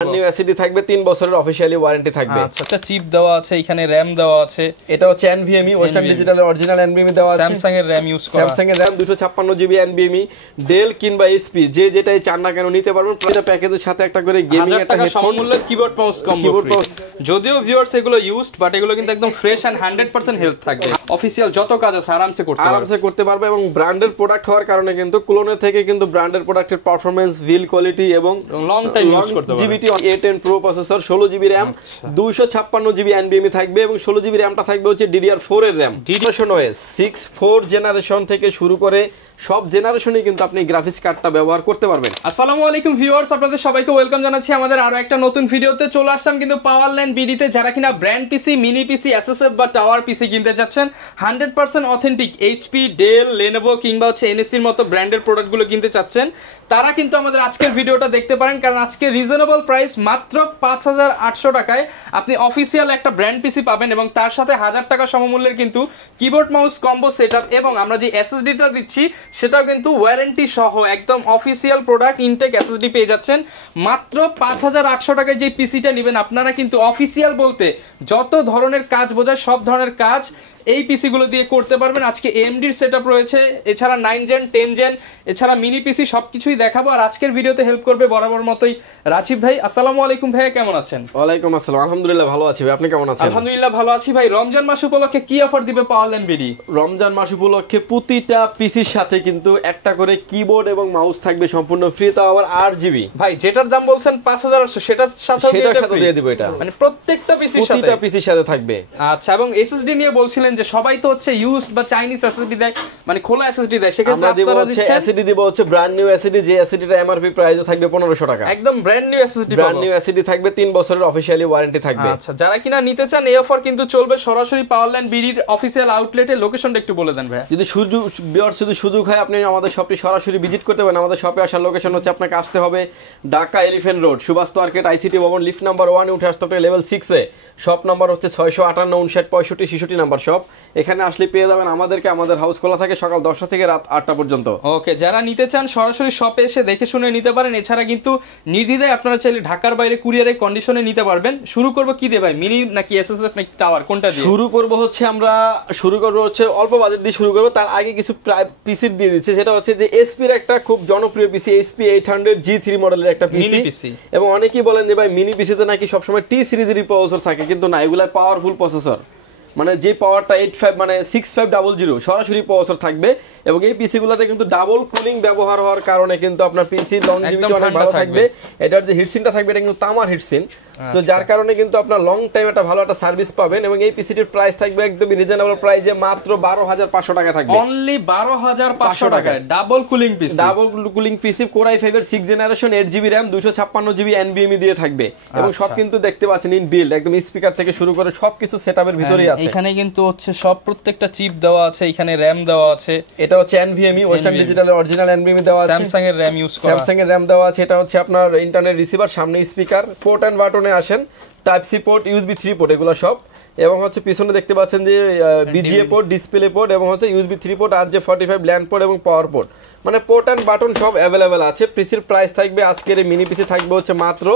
New SSD থাকবে 3 বছরের officially warranty থাকবে। আচ্ছা, একটা চিপ দেওয়া আছে, এখানে র‍্যাম দেওয়া আছে। এটা হচ্ছে এনভিএমই ওয়েস্টার্ন ডিজিটালের অরিজিনাল এনভিএমই দেওয়া আছে। স্যামসাং এর র‍্যাম ইউজ করা, স্যামসাং এর র‍্যাম 256 জিবি এনভিএমই, ডেল কিংবা এইচপি যে যেটাই চান না কেন নিতে পারবেন। প্রতিটা প্যাকেজের সাথে একটা করে গেমিং একটা headphone, keyboard mouse combo free. যদিও ভিউয়ার্স এগুলো ইউজড, বাট এগুলো কিন্তু একদম ফ্রেশ এন্ড 100% হেলথ থাকবে। অফিশিয়াল যত কাজ আছে আরামসে করতে পারবে এবং ব্র্যান্ডের প্রোডাক্ট হওয়ার কারণে কিন্তু ক্লোনের থেকে কিন্তু ব্র্যান্ডের প্রোডাক্টের পারফরম্যান্স, বিল্ড কোয়ালিটি এবং লং টাইম ইউজ করতে পারবে। GPT A10 pro processor, 16 GB RAM, 256 GB NVMe থাকবে এবং 16 জিবি র‍্যামটা থাকবে হচ্ছে DDR4 এর র‍্যাম। জেনারেশন OS 6 জেনারেশন থেকে শুরু করে সব জেনারেশনে কিন্তু আপনি গ্রাফিক্স কার্ডটা ব্যবহার করতে পারবেন। আসসালামু আলাইকুম ভিউয়ার্স, আপনাদের সবাইকে ওয়েলকাম জানাচ্ছি আমাদের আরো একটা নতুন ভিডিওতে। চলে আসলাম কিন্তু পাওয়ারল্যান্ড বিডিতে। যারা কিনা ব্র্যান্ড পিসি, মিনি পিসি, এসএসএফ বা টাওয়ার পিসি কিনতে যাচ্ছেন, 100% অথেন্টিক এইচপি, ডেল, লেনোভো কিংবা হচ্ছে এনএসসির মতো ব্র্যান্ডের প্রোডাক্টগুলো কিনতে চাচ্ছেন, তারা কিন্তু আমাদের আজকের ভিডিওটা দেখতে পারেন। কারণ আজকে রিজনেবল প্রাইস মাত্র 5800 টাকায় আপনি অফিসিয়াল একটা ব্র্যান্ড পিসি পাবেন এবং তার সাথে 1000 টাকা সমমূল্যের কিন্তু কিবোর্ড মাউস কম্বো সেটআপ এবং আমরা যে এসএসডিটা দিচ্ছি সেটাও কিন্তু ওয়ারেন্টি সহ একদম অফিসিয়াল প্রোডাক্ট ইনটেক এসএসডি পেয়ে যাচ্ছেন মাত্র 5800 টাকায়। যে পিসিটা নেবেন আপনারা কিন্তু অফিসিয়াল বলতে যত ধরনের কাজ বোঝায় সব ধরনের কাজ এই পিসিগুলো দিয়ে করতে পারবেন। আজকে এএমডির সেটআপ রয়েছে, এছাড়া 9 জেন, 10 জেন, এছাড়া মিনি পিসি সবকিছুই দেখাবো। আর আজকের ভিডিওতে হেল্প করবে বরাবর মতোই রাজীব ভাই। আসসালামু আলাইকুম ভাইয়া, কেমন আছেন? ওয়ালাইকুম আসসালাম, আলহামদুলিল্লাহ ভালো আছি ভাই, আপনি কেমন আছেন? আলহামদুলিল্লাহ ভালো আছি ভাই। রমজান মাস উপলক্ষে কি অফার দিবে পাওয়ারল্যান্ড বিডি? রমজান মাস উপলক্ষে প্রতিটা পিসির সাথে কিন্তু একটা করে কিবোর্ড এবং মাউস থাকবে সম্পূর্ণ ফ্রি, তাও আবার 8 জিবি। ভাই যেটার দাম বলছেন 5800, সেটার সাথে দিয়ে দিব। এটা মানে প্রত্যেকটা পিসির সাথে থাকবে। আচ্ছা, এবং এসএসডি নিয়ে বলছিলেন যে সবাই তো হচ্ছে ইউজড বা চাইনিজ এসএসডি দেয়, মানে খোলা এসএসডি দেয়, সেক্ষেত্রে আপনারা দিচ্ছেন এসএসডি দিব হচ্ছে ব্র্যান্ড নিউ এসএসডি। যে এসএসডিটা এমআরপি প্রাইসও থাকবে 1500 টাকা। একদম brand new SSD, brand new SSD থাকবে 3 বছরের অফিশিয়ালি ওয়ারেন্টি থাকবে। আচ্ছা, যারা কিনা নিতে চান এই অফার কিন্তু চলবে সরাসরি পাওয়ারল্যান্ড বিডির অফিসিয়াল আউটলেটে। লোকেশনটা একটু বলে দেন ভাই। যদি সুযোগ হয় আপনি আমাদের শপটি সরাসরি ভিজিট করতে পারেন। আমাদের শপে আসার লোকেশন হচ্ছে আপনাকে আসতে হবে Dhaka elephant road, Subhash market, ICT Bhaban, lift number 1 উঠে আসতে হবে লেভেল 6 এ। শপ নাম্বার হচ্ছে 658 59 65 66 নাম্বার শপ। এখানে আসলে পেয়ে যাবেন আমাদেরকে। আমাদের হাউস খোলা থাকে সকাল 10টা থেকে রাত 8টা পর্যন্ত। ওকে, যারা নিতে চান সরাসরি শপে এসে দেখে শুনে নিতে পারেন। এছাড়া কিন্তু নির্দ্বিধায় আপনারা চাইলে ঢাকার বাইরে কুরিয়ারে কন্ডিশনে নিতে পারবেন। শুরু করব কি দিয়ে ভাই, মিনি নাকি এসএসএফ নাকি টাওয়ার, কোনটা দিয়ে শুরু করব? হচ্ছে অল্প বাজেট দিয়ে শুরু করব। তার আগে কিছু পিসি দিয়ে দিচ্ছে, সেটা হচ্ছে যে এসপির একটা খুব জনপ্রিয় পিসি, এইচপি 800 G3 মডেলের একটা পিসি। এবং অনেকেই বলেন যে ভাই মিনি পিসিতে নাকি সবসময় টি সিরিজের প্রসেসর থাকে, কিন্তু না, এগুলা পাওয়ারফুল প্রসেসর। মানে যে পাওয়ারটা 6500 সরাসরি প্রসেসর থাকবে এবং এই পিসি গুলাতে কিন্তু ডাবল কুলিং ব্যবহার হওয়ার কারণে কিন্তু আপনার পিসি লংজিভিটি অনেক ভালো থাকবে। এটার যে হিটসিনটা থাকবে এটা কিন্তু তামার হিটসিন, তো যার কারণে কিন্তু আপনার লং টাইম একটা ভালো একটা সার্ভিস পাবেন। এবং এই পিসিটির প্রাইস থাকবে একদমই রিজনেবল প্রাইসে মাত্র 12500 টাকা থাকবে। অনলি 12500 টাকায় ডাবল কুলিং পিসি কোর i5 এর 6 generation, 8 GB RAM, 256 GB NVMe দিয়ে থাকবে। এবং সব কিন্তু দেখতে পাচ্ছেন ইন বিল্ড, একদম স্পিকার থেকে শুরু করে সবকিছু সেটআপের ভিতরেই আছে। এখানে কিন্তু হচ্ছে সব প্রত্যেকটা চিপ দেওয়া আছে, এখানে র‍্যাম দেওয়া আছে। এটা হচ্ছে এনভিএমই ওয়েস্টার্ন ডিজিটালের অরিজিনাল এনভিএমই দেওয়া আছে। স্যামসাং এর র‍্যাম ইউজ করা, স্যামসাং এর র‍্যাম দেওয়া আছে। এটা হচ্ছে আপনার ইন্টারনেট রিসিভার, সামনে স্পিকার, পোর্ট এন্ড বাটনে আসেন, type C port, USB 3 port, এগুলো সব। এবং হচ্ছে পিছনে দেখতে পাচ্ছেন যে বিজিএ পোর্ট, ডিসপ্লে পোর্ট এবং হচ্ছে USB 3 port, RJ45 land port এবং পাওয়ার পোর্ট, মানে পোর্ট এন্ড বাটন সব অ্যাভেলেবেল আছে। পিসির প্রাইস থাকবে আজকের এই মিনি পিসি থাকবে হচ্ছে মাত্র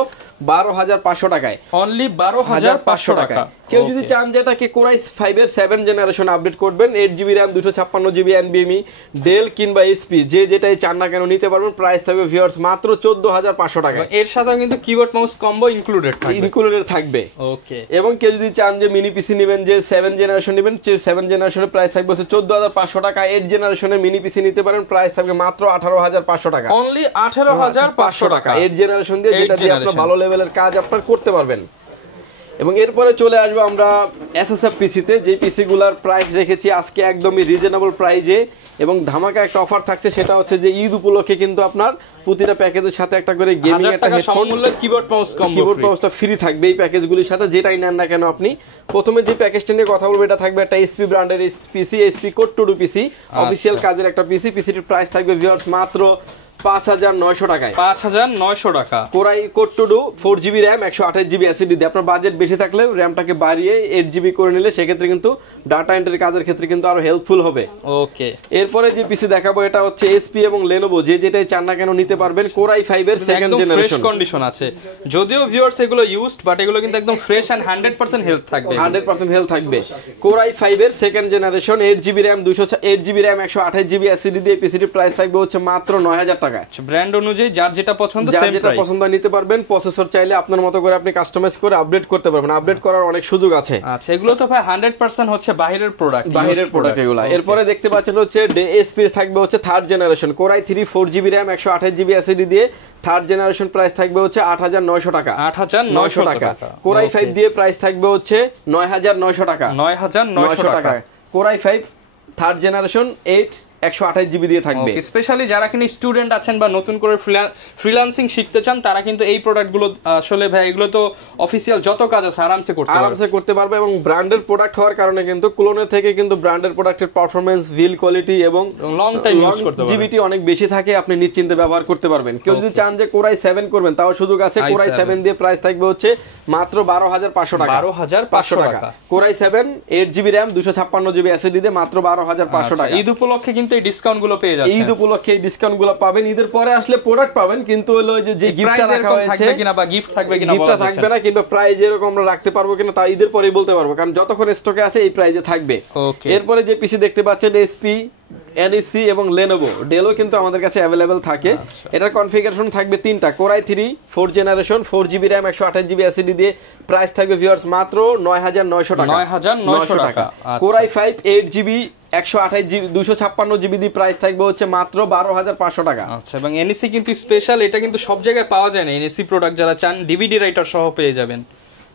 12500 টাকায়। অনলি 12500 টাকা। কেউ যদি চান যে এটাকে কোর i5 এর 7 জেনারেশন আপডেট করবেন, 8 GB RAM, 256 GB NVMe, Dell কিংবা এইচপি যে যেটাই চান না কেন নিতে পারবেন। প্রাইস থাকবে ভিউয়ার্স মাত্র 14500 টাকা। এর সাথে কিন্তু কিবোর্ড মাউস কম্বো ইনক্লুডেড থাকবে। ওকে, এবং কেউ যদি চান যে মিনি পিসি নেবেন, যে 7 জেনারেশন নেবেন, 7 জেনারেশনের প্রাইস থাকবে হচ্ছে 14500 টাকা। 8 জেনারেশনের মিনি পিসি নিতে পারেন, প্রাইস থাকবে মাত্র 18500 টাকা। অনলি 18500 টাকা 8 জেনারেশন দিয়ে, যেটা দিয়ে আপনারা ভালো লেভেলের কাজ আপনারা করতে পারবেন। এবং এরপরে চলে আসবো আমরা এসএসএফ পিসিতে, যে পিসিগুলোর প্রাইস রেখেছি আজকে একদমই রিজনেবল প্রাইজে এবং ধামাকা একটা অফার থাকছে। সেটা হচ্ছে যে ঈদ উপলক্ষে কিন্তু আপনার প্রতিটা প্যাকেজের সাথে একটা করে গেমিং একটা হেডফোন, কিবোর্ড মাউসটা ফ্রি থাকবে এই প্যাকেজগুলির সাথে, যেটাই নেন না কেন আপনি। প্রথমে যে প্যাকেজটা নিয়ে কথা বলবো, এটা থাকবে একটা এইচপি ব্র্যান্ডের পিসি, এইচপি কোড টু পিসি, অফিসিয়াল কাজের একটা পিসি। পিসিটির প্রাইস থাকবে ভিউয়ার্স মাত্র 5,900 টাকায়। 5,900 টাকা। Core i code to do 4GB RAM 128GB SSD। আপনার বাজেট বেশি থাকলে র্যামটাকে বাড়িয়ে 8GB করে নিলে সেক্ষেত্রে কিন্তু ডাটা এন্ট্রি কাজের ক্ষেত্রে কিন্তু আরো হেল্পফুল হবে। ওকে, এরপরে যে পিসি দেখাবো এটা হচ্ছে HP এবং Lenovo, যেটাই চান না কেন নিতে পারবেন। কোরাই 5 এর সেকেন্ড ফ্রেশ জেনারেশন কন্ডিশন আছে, যদিও ভিউয়ার্স এগুলো ইউজড, বাট এগুলো কিন্তু একদম ফ্রেশ এন্ড 100% হেলথ থাকবে। 100% হেলথ থাকবে। কোরাই 5 এর second generation 8GB RAM 8GB RAM 128GB SSD দিয়ে পিসিটির প্রাইস থাকবে হচ্ছে মাত্র 9,000 টাকা। ব্র্যান্ড অনুযায়ী যার যেটা পছন্দ যার সেম যেটা প্রাইস। পছন্দ নিতে পারবেন। প্রসেসর চাইলে আপনার মতো করে আপনি কাস্টমাইজ করে আপডেট করতে পারবেন, আপডেট করার অনেক সুযোগ আছে। আচ্ছা, এগুলো তো ভাই 100% হচ্ছে বাইরের প্রোডাক্ট, বাইরের প্রোডাক্ট এগুলা। এরপরে দেখতে পাচ্ছেন হচ্ছে SP থাকবে হচ্ছে third generation core i 3 4GB RAM 128GB SSD দিয়ে থার্ড জেনারেশন প্রাইস থাকবে হচ্ছে 8,900 টাকা। 8,900 টাকা। কোরাই 5 দিয়ে প্রাইস থাকবে হচ্ছে 9,900 টাকা। 9,900 টাকা। কোরাই 5 থার্ড জেনারেশন 8 128GB দিয়ে থাকবে। স্পেশালি যারা কিনা স্টুডেন্ট আছেন বা নতুন করে ফ্রিল্যান্সিং শিখতে চান তারা কিন্তু এই প্রোডাক্টগুলো আসলে ভাই এগুলো তো অফিশিয়াল যত কাজ আছে আরামসে করতে পারবে এবং ব্র্যান্ডের প্রোডাক্ট হওয়ার কারণে কিন্তু ক্লোনের থেকে কিন্তু ব্র্যান্ডের প্রোডাক্টের পারফরম্যান্স, বিল কোয়ালিটি এবং লং টাইম ইউজ করতে পারবেন, জিবিটি অনেক বেশি থাকে, আপনি নিশ্চিন্তে ব্যবহার করতে পারবেন। কেউ যদি চান যে কোরাই 7 করবেন তাও সুযোগ আছে। কোরাই 7 দিয়ে প্রাইস থাকবে হচ্ছে মাত্র 12,500 টাকা। 12,500 টাকা। Core i 7 8GB RAM 256GB SSD দিয়ে মাত্র 12,500 টাকা। ঈদ উপলক্ষে কিন্তু এই ডিসকাউন্ট গুলো পেয়ে যাচ্ছেন। ঈদ উপলক্ষে এই ডিসকাউন্ট গুলো পাবেন। ঈদের পরে আসলে প্রোডাক্ট পাবেন, কিন্তু হলো যে গিফটটা রাখা হয়েছে থাকবে কিনা বা গিফট থাকবে কিনা গিফটটা থাকবে না, কিংবা প্রাইস এরকম আমরা রাখতে পারবো কিনা তা ঈদের পরেই বলতে পারবো, কারণ যতক্ষণ স্টকে আছে এই প্রাইসে থাকবে। এরপরে যে পিসি দেখতে পাচ্ছেন SP NEC এবং Lenovo, ডেলও কিন্তু আমাদের কাছে अवेलेबल থাকে। এটার কনফিগারেশন থাকবে তিনটা। Core i 3 4 generation 4GB RAM 128GB SSD দিয়ে প্রাইস থাকবে ভিউয়ার্স মাত্র 9,900 টাকা। 9,900 টাকা। কোরাই 5 8GB 128GB 256GB দিয়ে প্রাইস থাকবে হচ্ছে মাত্র 12,500 টাকা। আচ্ছা, এবং NEC কিন্তু স্পেশাল, এটা কিন্তু সব জায়গায় পাওয়া যায় না। NEC প্রোডাক্ট যারা চান DVD রাইটার সহ পেয়ে যাবেন।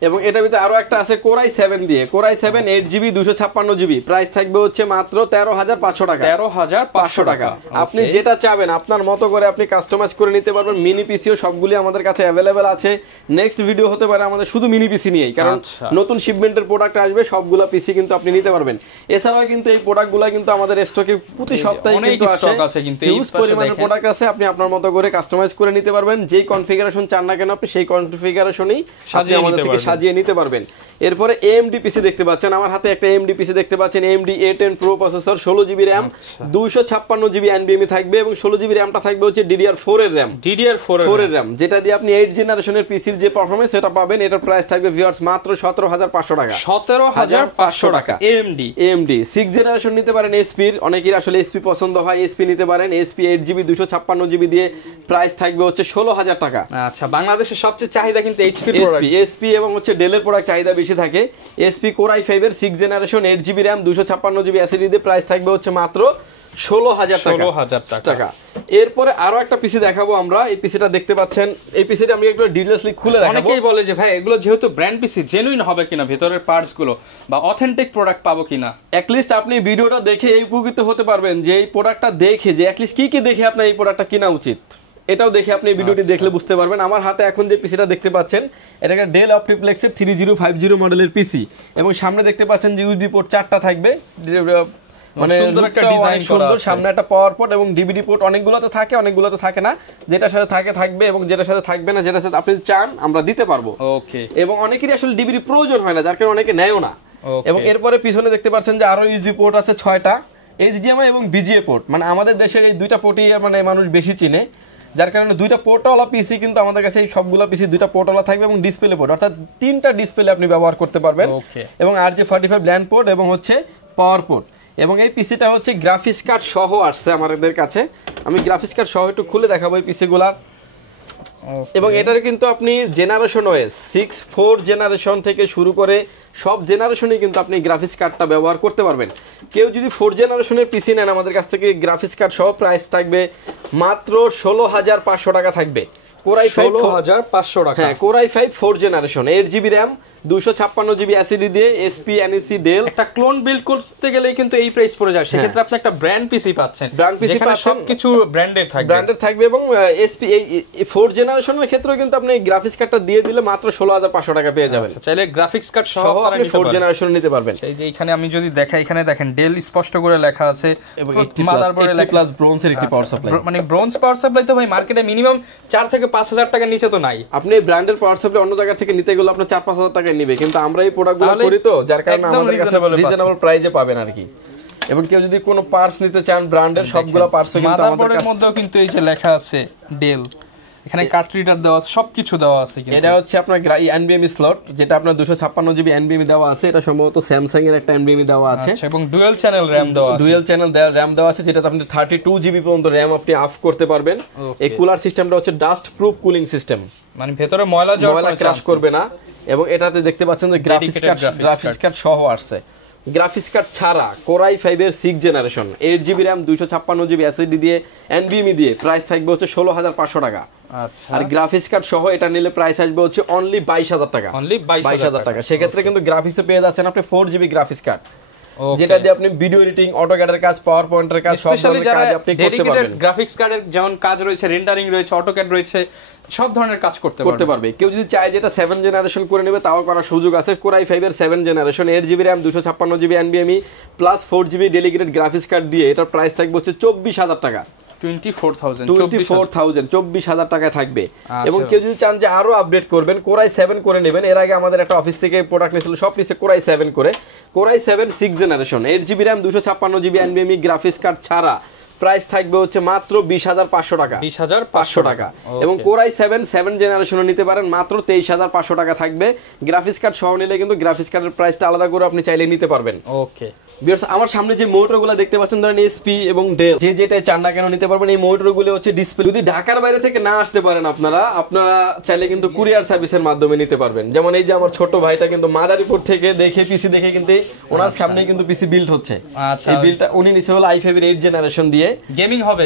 এবং এটার ভিতরে আরো একটা আছে কোরাই 7 দিয়ে। কোরাই 7 8GB 256GB প্রাইস থাকবে হচ্ছে মাত্র 13,500 টাকা। 13,500 টাকা। আপনি যেটা চাবেন আপনার মতো করে আপনি কাস্টমাইজ করে নিতে পারবেন। মিনি পিসিও সবগুলি আমাদের কাছে अवेलेबल আছে। নেক্সট ভিডিও হতে পারে আমাদের শুধু মিনি পিসি নিয়েই, কারণ নতুন শিপমেন্টের প্রোডাক্ট আসবে, সবগুলো পিসি কিন্তু আপনি নিতে পারবেন। এছাড়াও কিন্তু এই প্রোডাক্টগুলো কিন্তু আমাদের স্টকে প্রতি সপ্তাহে কিন্তু আসে, হিউজ পরিমাণের প্রোডাক্ট আছে। আপনি আপনার মতো করে কাস্টমাইজ করে নিতে পারবেন। যেই কনফিগারেশন চান না কেন আপনি সেই কনফিগারেশনই সাজিয়ে নিতে পারবেন। এরপরে AMD পিসি দেখতে পাচ্ছেন, আমার হাতে একটা AMD পিসি দেখতে পাচ্ছেন। AMD A10 Pro processor 16GB RAM 256GB NVMe থাকবে এবং 16GB র্যামটা থাকবে হচ্ছে DDR4 এর র্যাম। DDR4 এর র্যাম যেটা দিয়ে আপনি 8 জেনারেশনের পিসির যে পারফরম্যান্স সেটা পাবেন। এটার প্রাইস থাকবে ভিউয়ার্স মাত্র 17,500 টাকা। 17,500 টাকা। AMD 6 জেনারেশন নিতে পারেন SP এর, অনেকেই আসলে SP পছন্দ হয়, SP নিতে পারেন। SP 8GB 256GB দিয়ে প্রাইস থাকবে হচ্ছে 16,000 টাকা। আচ্ছা, বাংলাদেশের সবচেয়ে চাহিদা কিন্তু HP প্রোডাক্ট। SP এবং হচ্ছে ডেলের প্রোডাক্ট চাহিদা বেশি থাকে। SP কোরাই 5 এর 6 generation 8GB RAM 256GB SSD দিয়ে প্রাইস থাকবে হচ্ছে মাত্র 16,000 টাকা। এরপরে আরো একটা পিসি দেখাবো আমরা। এই পিসিটা দেখতে পাচ্ছেন, এই পিসিটা আমি একটু ডিটেইলসলি খুলে দেখাবো। অনেকেই বলে যে ভাই এগুলো যেহেতু ব্র্যান্ড পিসি জেনুইন হবে কিনা, ভিতরের পার্টস গুলো বা অথেন্টিক প্রোডাক্ট পাবো কিনা। অ্যাটলিস্ট আপনি ভিডিওটা দেখে এই উপকৃত হতে পারবেন যে এই প্রোডাক্টটা দেখে যে অ্যাটলিস্ট কি দেখে আপনার এই প্রোডাক্টটা কিনা উচিত, এটাও দেখে আপনি এই ভিডিওটি দেখলে বুঝতে পারবেন। আমার হাতে এখন যে পিসিটা দেখতে পাচ্ছেন এটা একটা ডেল অপটিপ্লেক্সের 3050 মডেলের পিসি এবং সামনে দেখতে পাচ্ছেন যে ইউএসবি পোর্ট 4টা থাকবে, মানে সুন্দর একটা ডিজাইন করা আছে। সামনে একটা পাওয়ার পোর্ট এবং ডিভিডি পোর্ট অনেকগুলোতে থাকে, অনেকগুলোতে থাকে না। যেটার সাথে থাকবে এবং যেটার সাথে থাকবে না, যেটার সাথে আপনি চান আমরা দিতে পারবো। ওকে। এবং অনেকেরই আসলে ডিভিডি প্রয়োজন হয় না, যার কারণে অনেকে নেয়ও না। এবং এরপরে পিছনে দেখতে পাচ্ছেন যে আরো ইউএসবি পোর্ট আছে 6টা, HDMI এবং BGA পোর্ট। মানে আমাদের দেশের এই দুইটা পোর্টই মানে মানুষ বেশি চিনে, যার কারণে দুইটা পোর্টওয়ালা পিসি কিন্তু আমাদের কাছে এই সবগুলো পিসি দুইটা পোর্টওয়ালা থাকবে এবং ডিসপ্লে পোর্ট, অর্থাৎ 3টা ডিসপ্লে আপনি ব্যবহার করতে পারবেন। এবং RJ45 ল্যান্ড পোর্ট এবং হচ্ছে পাওয়ার পোর্ট। এবং এই পিসিটা হচ্ছে গ্রাফিক্স কার্ড সহ আসছে আমাদের কাছে। আমি গ্রাফিক্স কার্ড সহ একটু খুলে দেখাবো এই পিসিগুলা। এবং এটার কিন্তু আপনি জেনারেশন ওয়াইজ 6 4 জেনারেশন থেকে শুরু করে সব জেনারেশনে কিন্তু আপনি গ্রাফিক্স কার্ডটা ব্যবহার করতে পারবেন। কেউ যদি 4 জেনারেশনের পিসি নেন আমাদের কাছ থেকে গ্রাফিক্স কার্ড সহ প্রাইস থাকবে মাত্র 16,500 টাকা থাকবে। Core i5 16500 টাকা। হ্যাঁ, Core i5 4 generation, 8GB RAM, 256GB SSD দিয়ে SP NEC Dell। একটা ক্লোন বিল্ড করতে গেলেই কিন্তু এই প্রাইস পড়ে যায়, সেক্ষেত্রে আপনি একটা ব্র্যান্ড পিসি পাচ্ছেন, যেখানে সবকিছু ব্র্যান্ডেড থাকবে এবং SP এই 4 জেনারেশনের ক্ষেত্রেও কিন্তু আপনি গ্রাফিক্স কার্ডটা দিয়ে দিলে মাত্র 16500 টাকা পেয়ে যাবেন। চাইলে গ্রাফিক্স কার্ড সহ আপনি 4 জেনারেশন নিতে পারবেন। এই যে এখানে আমি যদি দেখাই, এখানে দেখেন ডেল স্পষ্ট করে লেখা আছে এবং মাদারবোর্ডে লেখা প্লাস ব্রোঞ্জের একটি পাওয়ার সাপ্লাই। মানে ব্রোঞ্জ পাওয়ার সাপ্লাই তো ভাই মার্কেটে মিনিমাম 4 থেকে 5000 টাকার নিচে তো নাই। আপনি ব্র্যান্ডের পাওয়ার সাপ্লাই অন্য জায়গা থেকে নিতে গেলে আপনার 4-5000 টাকা নেবে, কিন্তু আমরা এই প্রোডাক্টগুলো করি তো যার কারণে আমাদের কাছে রিজনেবল প্রাইসে পাবেন আর কি। এবং কেউ যদি কোনো পার্টস নিতে চান ব্র্যান্ডের সবগুলো পার্টসও কিন্তু আমাদের কাছে মধ্যেও কিন্তু এই যে লেখা আছে ডেল, এখানে কার্ড রিডার দেওয়া আছে, সবকিছু দেওয়া আছে। এটা হচ্ছে আপনার NVMe স্লট, যেটা আপনার 256GB NVMe দেওয়া আছে। এটা সম্ভবত স্যামসাং এর একটা NVMe দেওয়া আছে এবং ডুয়াল চ্যানেল RAM দেওয়া আছে। ডুয়াল চ্যানেল RAM দেওয়া আছে, যেটাতে আপনি 32GB পর্যন্ত RAM আপনি অফ করতে পারবেন। এই কুলার সিস্টেমটা হচ্ছে ডাস্ট প্রুফ কুলিং সিস্টেম, মানে ভেতরে ময়লা ক্রাশ করবে না। এবং এটাতে দেখতে পাচ্ছেন যে গ্রাফিক্স কার্ড সহ আসছে। গ্রাফিক্স কার্ড ছাড়া Core i5 এর 6 generation, 8GB RAM, 256GB SSD দিয়ে NVMe দিয়ে প্রাইস থাকবে হচ্ছে 16500 টাকা। আচ্ছা, আর গ্রাফিক্স কার্ড সহ এটা নিলে প্রাইস আসবে হচ্ছে অনলি 22000 টাকা। অনলি 22000 টাকা। সেক্ষেত্রে কিন্তু গ্রাফিক্সে পেয়ে যাচ্ছেন আপনি 4GB গ্রাফিক্স কার্ড, যেটা দিয়ে আপনি ভিডিও এডিটিং, অটোক্যাডের কাজ, পাওয়ার পয়েন্টের কাজ, সব ধরনের কাজ আপনি করতে পারবেন। গ্রাফিক্স কার্ডের যেমন কাজ রয়েছে, রেন্ডারিং রয়েছে, অটোক্যাড রয়েছে, সব ধরনের কাজ করতে পারবে। কেউ যদি চায় যেটা 7 জেনারেশন করে নেবে তাও করার সুযোগ আছে। Core i5 এর 7 generation, 8GB RAM, 256GB NVMe plus 4GB dedicated graphics card দিয়ে এটার প্রাইস থাকবে হচ্ছে 24000 টাকা। 24000 টাকায় থাকবে। এবং কেউ যদি চান যে আরো আপডেট করবেন, Core i7 করে নেবেন। এর আগে আমাদের একটা অফিস থেকে প্রোডাক্ট নিয়েছিল, সব নিচে Core i7 করে। Core i7 6 generation, 8GB RAM, 256GB NVMe graphics card ছাড়া প্রাইস থাকবে হচ্ছে মাত্র 20500 টাকা। 20500 টাকা। এবং Core i7 7 জেনারেশনও নিতে পারেন, মাত্র 23500 টাকা থাকবে। গ্রাফিক্স কার্ড সহ নিলে কিন্তু গ্রাফিক্স কার্ডের প্রাইসটা আলাদা করে আপনি চাইলে নিতে পারবেন। ওকে ভিউয়ার্স, আমার সামনে যে মনিটরগুলো দেখতে পাচ্ছেন, ধরেন SP এবং ডেল, যেটাই চান না কেন নিতে পারবেন। এই মনিটরগুলো হচ্ছে ডিসপ্লে, যদি ঢাকার বাইরে থেকে না আসতে পারেন আপনারা চাইলে কিন্তু কুরিয়ার সার্ভিসের মাধ্যমে নিতে পারবেন। যেমন এই যে আমার ছোট ভাইটা কিন্তু মাদারীপুর থেকে পিসি দেখে কিন্তু ওনার সামনে কিন্তু পিসি বিল্ড হচ্ছে। আচ্ছা, এই বিল্ডটা উনি নিছে হলো i5 এর 8 জেনারেশন দিয়ে। গেমিং হবে।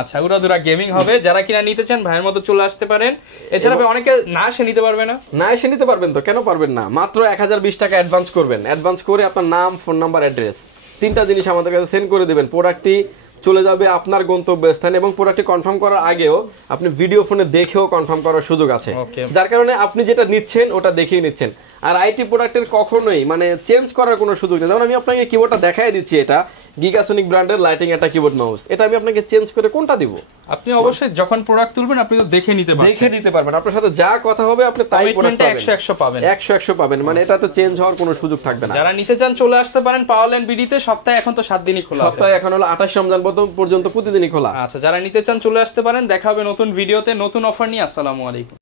আচ্ছা, উড়াদুরা গেমিং হবে। যারা কিনা নিতে চান ভাইয়ের মতো চলে আসতে পারেন। এছাড়া অনেকে না এসে নিতে পারবে না, এসে নিতে পারবেন তো, কেন পারবেন না? মাত্র 1020 টাকা অ্যাডভান্স করবেন। অ্যাডভান্স করে আপনার নাম, ফোন নাম্বার, অ্যাড্রেস, 3টা জিনিস আমাদের কাছে সেন্ড করে দেবেন। প্রোডাক্টটি চলে যাবে আপনার গন্তব্যস্থানে এবং প্রোডাক্টটি কনফার্ম করার আগেও আপনি ভিডিও ফোনে দেখেও কনফার্ম করার সুযোগ আছে, যার কারণে আপনি যেটা নিচ্ছেন ওটা দেখেই নিচ্ছেন। আর আইটি প্রোডাক্টের কখনোই মানে চেঞ্জ করার কোনো সুযোগ নেই। যেমন আমি আপনাকে কিবোর্ডটা দেখাই দিচ্ছি, এটা গিগাসনিক ব্র্যান্ডের লাইটিং একটা কিবোর্ড মাউস। এটা আমি আপনাকে চেঞ্জ করে কোনটা দিব? আপনি অবশ্যই যখন প্রোডাক্ট তুলবেন আপনি তো দেখে নিতে পারবেন। আপনার সাথে যা কথা হবে আপনি তাই প্রোডাক্ট 100 পাবেন। 100 পাবেন, মানে এটাতে চেঞ্জ হওয়ার কোনো সুযোগ থাকবে না। যারা নিতে চান চলে আসতে পারেন পাওয়ারল্যান্ড বিডিতে। সপ্তাহে এখন তো 7 দিনই খোলা আছে। সপ্তাহে এখন হলো 28 রমজান পর্যন্ত প্রতিদিনই খোলা। আচ্ছা, যারা নিতে চান চলে আসতে পারেন। দেখা হবে নতুন ভিডিওতে নতুন অফার নিয়ে। আসসালামু আলাইকুম।